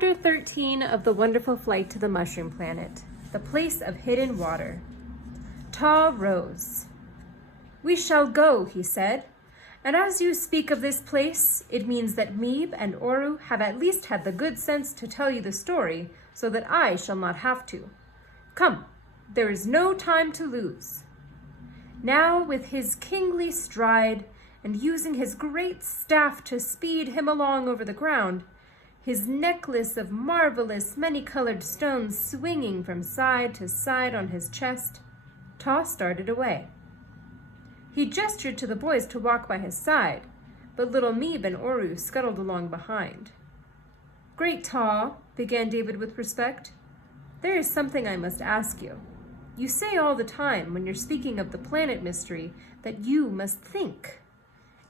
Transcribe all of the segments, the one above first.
Chapter 13 of The Wonderful Flight to the Mushroom Planet, The Place of Hidden Water. Ta rose. "We shall go," he said, "and as you speak of this place, it means that Meeb and Oru have at least had the good sense to tell you the story so that I shall not have to. Come, there is no time to lose." Now, with his kingly stride and using his great staff to speed him along over the ground, his necklace of marvelous many-colored stones swinging from side to side on his chest, Ta started away. He gestured to the boys to walk by his side, but little Meeb and Oru scuttled along behind. "Great Ta," began David with respect, "there is something I must ask you. You say all the time when you're speaking of the planet mystery that you must think.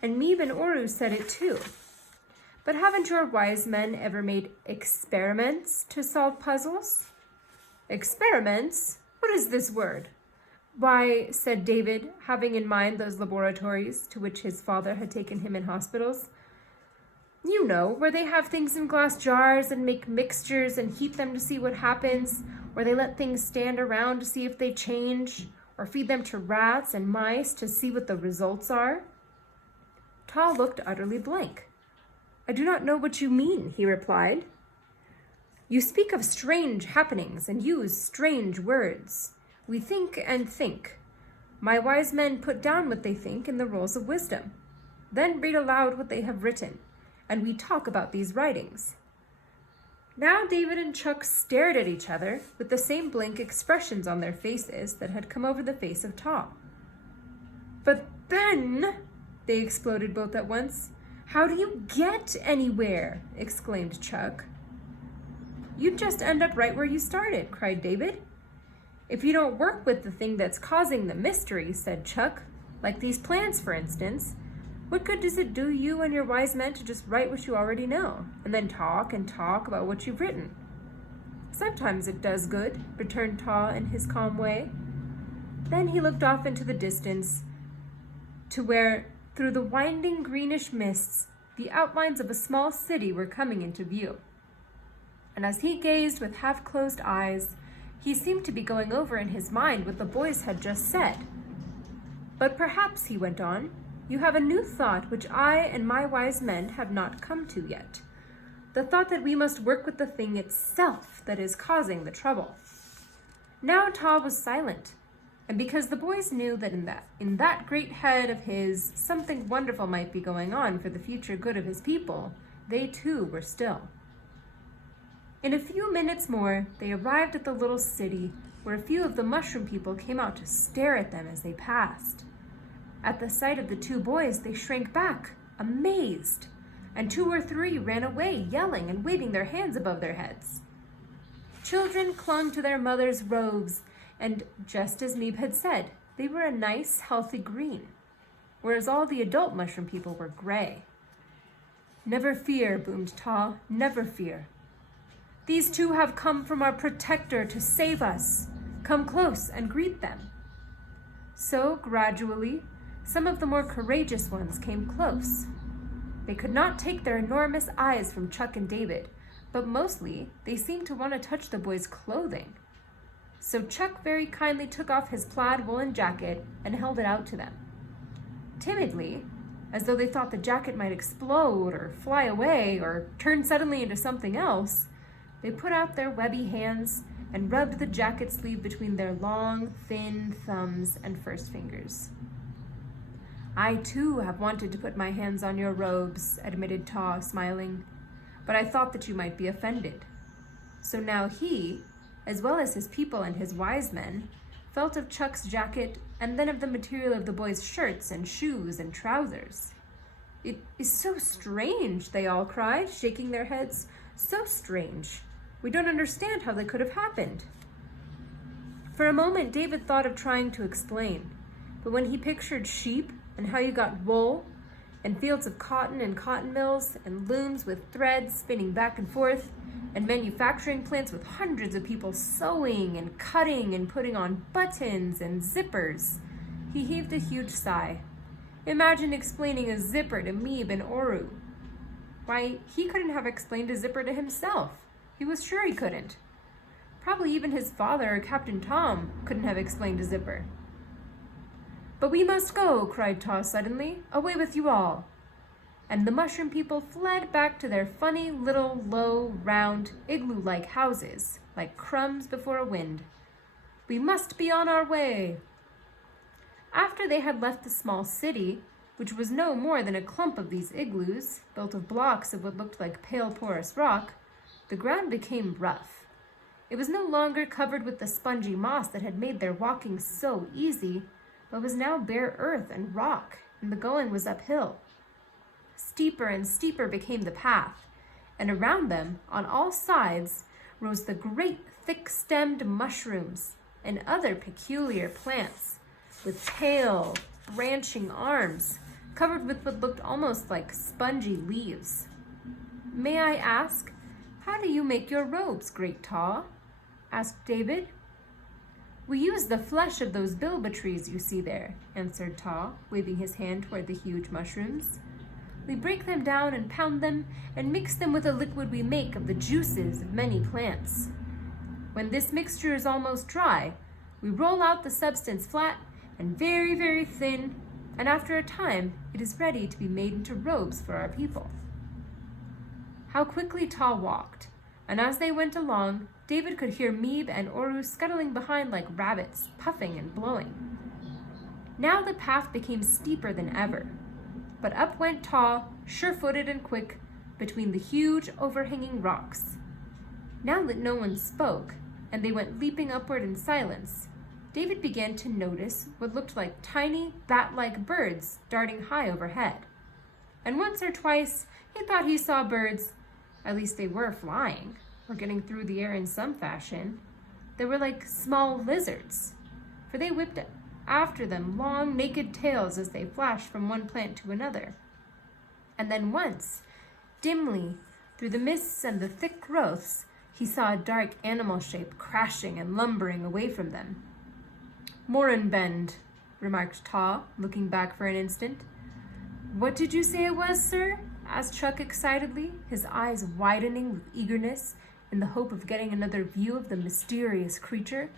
And Meeb and Oru said it too. But haven't your wise men ever made experiments to solve puzzles?" "Experiments? What is this word?" "Why," said David, having in mind those laboratories to which his father had taken him in hospitals, "you know, where they have things in glass jars and make mixtures and heat them to see what happens, or they let things stand around to see if they change, or feed them to rats and mice to see what the results are." Ta looked utterly blank. "I do not know what you mean," he replied. "You speak of strange happenings and use strange words. We think and think. My wise men put down what they think in the rolls of wisdom, then read aloud what they have written, and we talk about these writings." Now David and Chuck stared at each other with the same blank expressions on their faces that had come over the face of Ta. "But then," they exploded both at once. "How do you get anywhere?" exclaimed Chuck. "You'd just end up right where you started," cried David. "If you don't work with the thing that's causing the mystery," said Chuck, "like these plants, for instance, what good does it do you and your wise men to just write what you already know, and then talk and talk about what you've written?" "Sometimes it does good," returned Ta in his calm way. Then he looked off into the distance to where, through the winding greenish mists, the outlines of a small city were coming into view. And as he gazed with half-closed eyes, he seemed to be going over in his mind what the boys had just said. "But perhaps," he went on, "you have a new thought which I and my wise men have not come to yet. The thought that we must work with the thing itself that is causing the trouble." Now Ta was silent, and because the boys knew that in that great head of his something wonderful might be going on for the future good of his people, they too were still. In a few minutes more, they arrived at the little city where a few of the mushroom people came out to stare at them as they passed. At the sight of the two boys, they shrank back, amazed, and 2 or 3 ran away, yelling and waving their hands above their heads. Children clung to their mothers' robes, and just as Meeb had said, they were a nice, healthy green, whereas all the adult mushroom people were gray. "Never fear," boomed Ta, "never fear. These two have come from our protector to save us. Come close and greet them." So, gradually, some of the more courageous ones came close. They could not take their enormous eyes from Chuck and David, but mostly they seemed to want to touch the boys' clothing. So Chuck very kindly took off his plaid woolen jacket and held it out to them. Timidly, as though they thought the jacket might explode or fly away or turn suddenly into something else, they put out their webby hands and rubbed the jacket sleeve between their long, thin thumbs and first fingers. "I too have wanted to put my hands on your robes," admitted Ta, smiling, "but I thought that you might be offended." So now he, as well as his people and his wise men, felt of Chuck's jacket and then of the material of the boys' shirts and shoes and trousers. "It is so strange," they all cried, shaking their heads. "So strange. We don't understand how they could have happened." For a moment, David thought of trying to explain, but when he pictured sheep and how you got wool, and fields of cotton and cotton mills, and looms with threads spinning back and forth, and manufacturing plants with hundreds of people sewing and cutting and putting on buttons and zippers, he heaved a huge sigh. Imagine explaining a zipper to Meeb and Oru. Why, he couldn't have explained a zipper to himself, He was sure he couldn't. Probably even his father or Captain Tom couldn't have explained a zipper. "But we must go," cried Taw suddenly. "Away with you all." And the mushroom people fled back to their funny little low, round, igloo-like houses, like crumbs before a wind. "We must be on our way." After they had left the small city, which was no more than a clump of these igloos, built of blocks of what looked like pale porous rock, the ground became rough. It was no longer covered with the spongy moss that had made their walking so easy, but was now bare earth and rock, and the going was uphill. Steeper and steeper became the path, and around them, on all sides, rose the great thick-stemmed mushrooms and other peculiar plants, with pale, branching arms, covered with what looked almost like spongy leaves. "May I ask, how do you make your robes, Great Taw?" asked David. "We use the flesh of those bilba trees you see there," answered Taw, waving his hand toward the huge mushrooms. "We break them down and pound them and mix them with a liquid we make of the juices of many plants. When this mixture is almost dry, we roll out the substance flat and very, very thin, and after a time it is ready to be made into robes for our people." How quickly Taw walked, and as they went along, David could hear Meeb and Oru scuttling behind like rabbits, puffing and blowing. Now the path became steeper than ever, but up went Taw, sure-footed and quick, between the huge overhanging rocks. Now that no one spoke, and they went leaping upward in silence, David began to notice what looked like tiny, bat-like birds darting high overhead. And once or twice, he thought he saw birds, at least they were flying, or getting through the air in some fashion. They were like small lizards, for they whipped after them long, naked tails as they flashed from one plant to another. And then once, dimly, through the mists and the thick growths, he saw a dark animal shape crashing and lumbering away from them. "Moranbend," remarked Taw, looking back for an instant. "What did you say it was, sir?" asked Chuck excitedly, his eyes widening with eagerness in the hope of getting another view of the mysterious creature.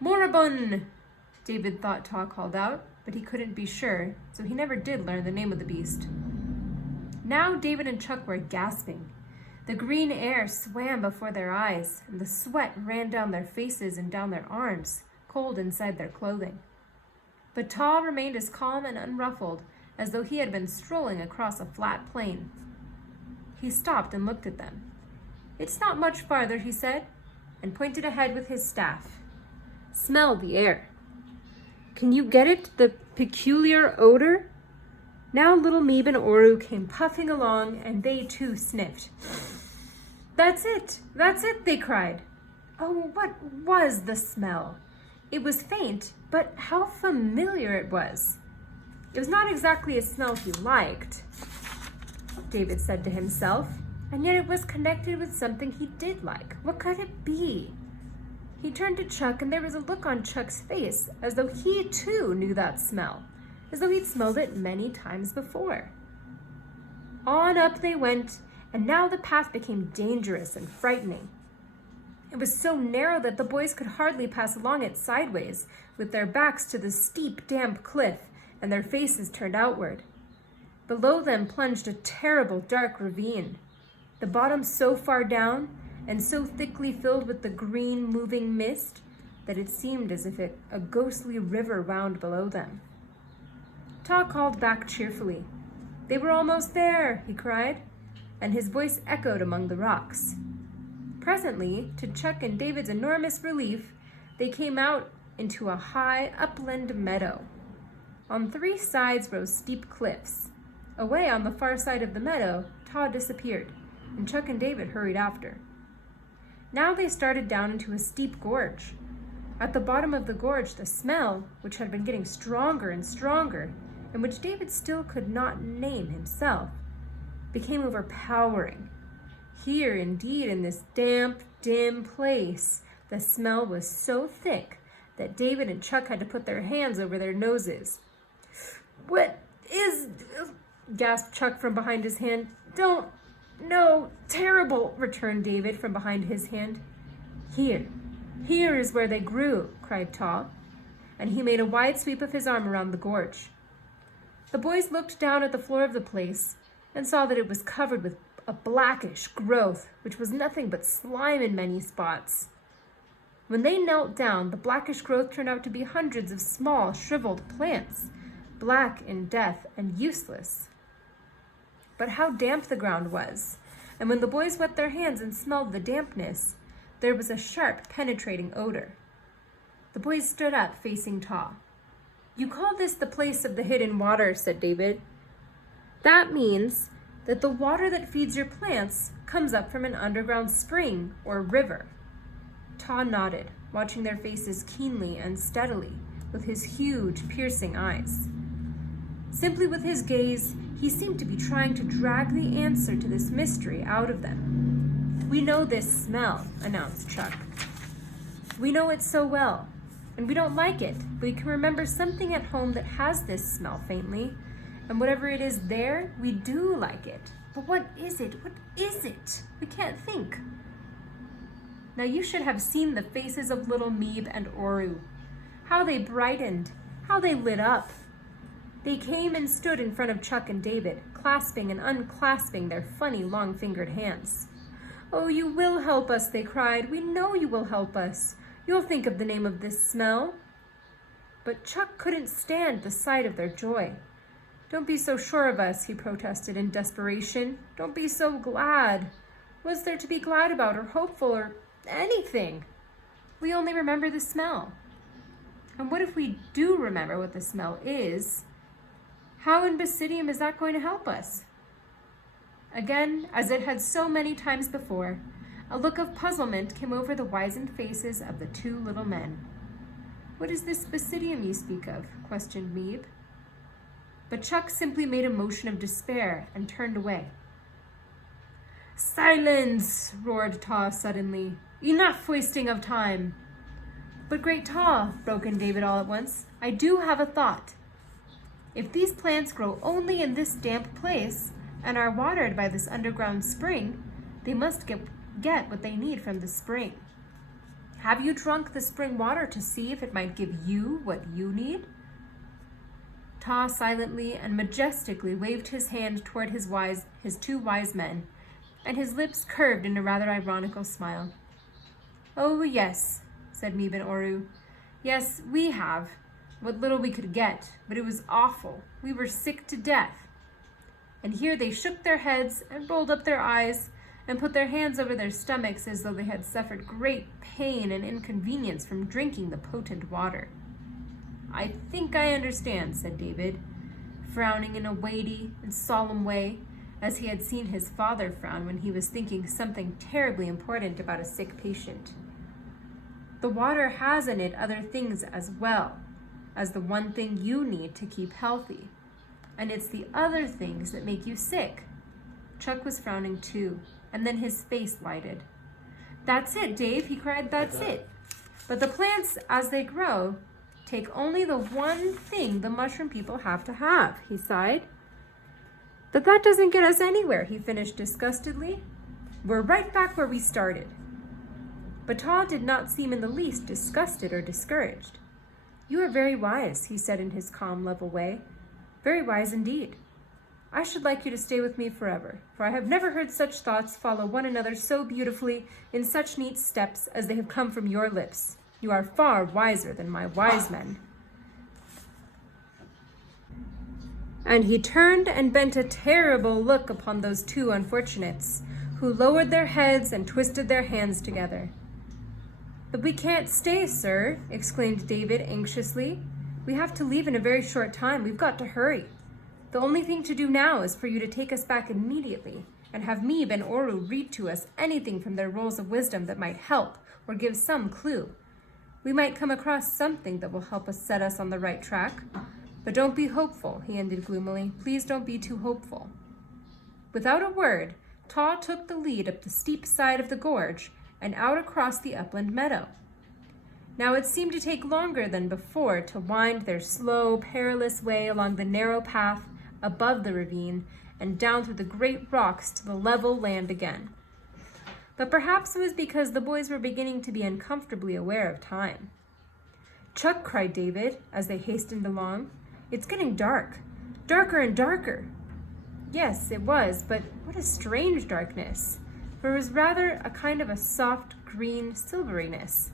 "Moribun," David thought Taw called out, but he couldn't be sure, so he never did learn the name of the beast. Now David and Chuck were gasping. The green air swam before their eyes, and the sweat ran down their faces and down their arms, cold inside their clothing. But Taw remained as calm and unruffled as though he had been strolling across a flat plain. He stopped and looked at them. "It's not much farther," he said, and pointed ahead with his staff. "Smell the air. Can you get it, the peculiar odor?" Now little Meeb and Oru came puffing along, and they too sniffed. That's it, they cried. Oh, what was the smell? It was faint, but how familiar it was. It was not exactly a smell he liked, David said to himself, and yet it was connected with something he did like. What could it be? He turned to Chuck, and there was a look on Chuck's face as though he too knew that smell, as though he'd smelled it many times before. On up they went, and now the path became dangerous and frightening. It was so narrow that the boys could hardly pass along it sideways, with their backs to the steep, damp cliff and their faces turned outward. Below them plunged a terrible, dark ravine, the bottom so far down and so thickly filled with the green, moving mist that it seemed as if a ghostly river wound below them. Taw called back cheerfully. They were almost there, he cried, and his voice echoed among the rocks. Presently, to Chuck and David's enormous relief, they came out into a high upland meadow. On three sides rose steep cliffs. Away on the far side of the meadow, Taw disappeared, and Chuck and David hurried after. Now they started down into a steep gorge. At the bottom of the gorge, the smell, which had been getting stronger and stronger, and which David still could not name himself, became overpowering. Here, indeed, in this damp, dim place, the smell was so thick that David and Chuck had to put their hands over their noses. "What is..." gasped Chuck from behind his hand. Don't no, terrible, returned David from behind his hand. Here is where they grew, cried Taw, and he made a wide sweep of his arm around the gorge. The boys looked down at the floor of the place and saw that it was covered with a blackish growth, which was nothing but slime in many spots. When they knelt down, the blackish growth turned out to be hundreds of small, shriveled plants, black in death and useless. But how damp the ground was, and when the boys wet their hands and smelled the dampness, there was a sharp, penetrating odor. The boys stood up, facing Taw. You call this the place of the hidden water, said David. That means that the water that feeds your plants comes up from an underground spring or river. Taw nodded, watching their faces keenly and steadily with his huge, piercing eyes. Simply with his gaze, he seemed to be trying to drag the answer to this mystery out of them. We know this smell, announced Chuck. We know it so well, and we don't like it, but we can remember something at home that has this smell faintly, and whatever it is there, we do like it. But what is it? What is it? We can't think. Now you should have seen the faces of little Meeb and Oru. How they brightened, how they lit up. They came and stood in front of Chuck and David, clasping and unclasping their funny long-fingered hands. Oh, you will help us, they cried. We know you will help us. You'll think of the name of this smell. But Chuck couldn't stand the sight of their joy. Don't be so sure of us, he protested in desperation. Don't be so glad. What's there to be glad about or hopeful or anything? We only remember the smell. And what if we do remember what the smell is? How in Basidium is that going to help us? Again, as it had so many times before, a look of puzzlement came over the wizened faces of the two little men. What is this Basidium you speak of? Questioned Meeb. But Chuck simply made a motion of despair and turned away. Silence! Roared Taw suddenly. Enough wasting of time! But Great Taw, broke in David all at once, I do have a thought. If these plants grow only in this damp place and are watered by this underground spring, they must get what they need from the spring. Have you drunk the spring water to see if it might give you what you need? Taw silently and majestically waved his hand toward his two wise men, and his lips curved in a rather ironical smile. Oh, yes, said Meeb and Oru. Yes, we have. What little we could get, but it was awful. We were sick to death. And here they shook their heads and rolled up their eyes and put their hands over their stomachs as though they had suffered great pain and inconvenience from drinking the potent water. I think I understand, said David, frowning in a weighty and solemn way, as he had seen his father frown when he was thinking something terribly important about a sick patient. The water has in it other things as well as the one thing you need to keep healthy. And it's the other things that make you sick. Chuck was frowning too, and then his face lighted. That's it, Dave, he cried, that's it. But the plants, as they grow, take only the one thing the mushroom people have to have, he sighed. But that doesn't get us anywhere, he finished disgustedly. We're right back where we started. But Taw did not seem in the least disgusted or discouraged. You are very wise, he said in his calm, level way. Very wise indeed. I should like you to stay with me forever, for I have never heard such thoughts follow one another so beautifully in such neat steps as they have come from your lips. You are far wiser than my wise men. And he turned and bent a terrible look upon those two unfortunates, who lowered their heads and twisted their hands together. But we can't stay, sir, exclaimed David anxiously. We have to leave in a very short time. We've got to hurry. The only thing to do now is for you to take us back immediately and have Meeb and Oru read to us anything from their rolls of wisdom that might help or give some clue. We might come across something that will help us set us on the right track. But don't be hopeful, he ended gloomily. Please don't be too hopeful. Without a word, Taw took the lead up the steep side of the gorge and out across the upland meadow. Now it seemed to take longer than before to wind their slow, perilous way along the narrow path above the ravine and down through the great rocks to the level land again. But perhaps it was because the boys were beginning to be uncomfortably aware of time. "Chuck," cried David, as they hastened along, "it's getting dark. Darker and darker." Yes, it was, but what a strange darkness, for it was rather a kind of a soft green silveriness.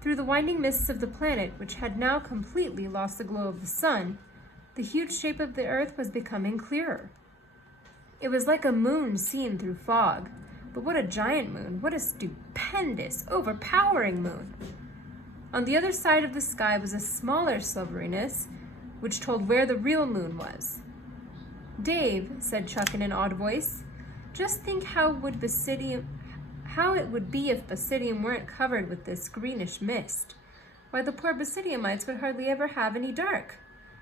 Through the winding mists of the planet, which had now completely lost the glow of the sun, the huge shape of the earth was becoming clearer. It was like a moon seen through fog, but what a giant moon, what a stupendous, overpowering moon. On the other side of the sky was a smaller silveriness, which told where the real moon was. "Dave," said Chuck in an odd voice, "just think how it would be if Basidium weren't covered with this greenish mist. Why, the poor Basidiumites would hardly ever have any dark.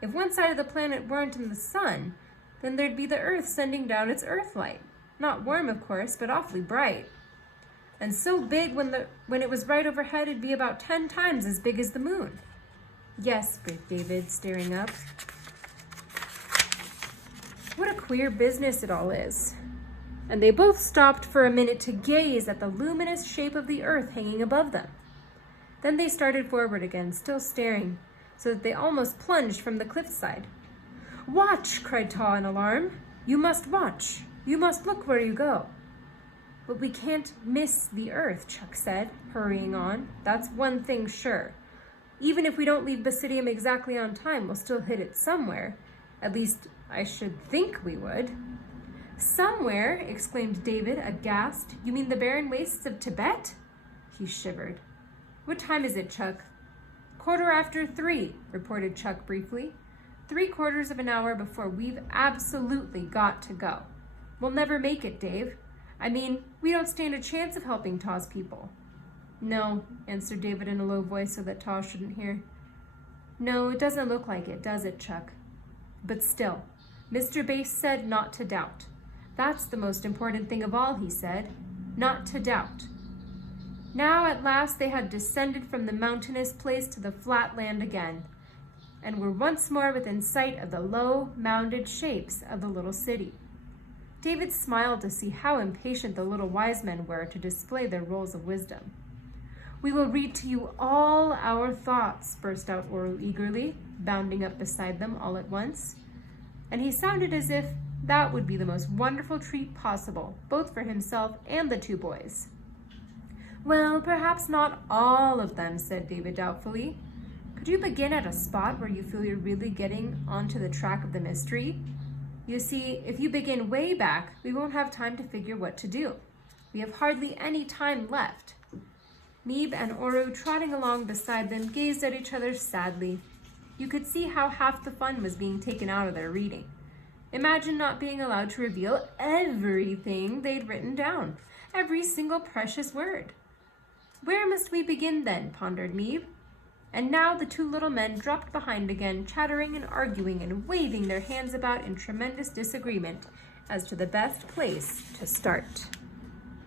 If one side of the planet weren't in the sun, then there'd be the earth sending down its earthlight. Not warm, of course, but awfully bright. And so big when it was right overhead, it'd be about 10 times as big as the moon." "Yes," breathed David, staring up. "What a queer business it all is." And they both stopped for a minute to gaze at the luminous shape of the earth hanging above them. Then they started forward again, still staring, so that they almost plunged from the cliffside. "Watch!" cried Taw in alarm. "You must watch. You must look where you go." "But we can't miss the earth," Chuck said, hurrying on. "That's one thing sure. Even if we don't leave Basidium exactly on time, we'll still hit it somewhere. At least, I should think we would." "Somewhere?" exclaimed David, aghast. "You mean the barren wastes of Tibet?" He shivered. "What time is it, Chuck?" 3:15, reported Chuck briefly. 3/4 of an hour before we've absolutely got to go. We'll never make it, Dave. I mean, we don't stand a chance of helping Taw's people." "No," answered David in a low voice so that Taw shouldn't hear. "No, it doesn't look like it, does it, Chuck? But still, Mr. Bass said not to doubt. That's the most important thing of all, he said. Not to doubt." Now at last they had descended from the mountainous place to the flat land again, and were once more within sight of the low, mounded shapes of the little city. David smiled to see how impatient the little wise men were to display their rolls of wisdom. "We will read to you all our thoughts," burst out Oru eagerly, bounding up beside them all at once. And he sounded as if that would be the most wonderful treat possible, both for himself and the two boys. "Well, perhaps not all of them," said David doubtfully. "Could you begin at a spot where you feel you're really getting onto the track of the mystery? You see, if you begin way back, we won't have time to figure what to do. We have hardly any time left." Meeb and Oru, trotting along beside them, gazed at each other sadly. You could see how half the fun was being taken out of their reading. Imagine not being allowed to reveal everything they'd written down, every single precious word. "Where must we begin then?" pondered Meeb. And now the two little men dropped behind again, chattering and arguing and waving their hands about in tremendous disagreement as to the best place to start.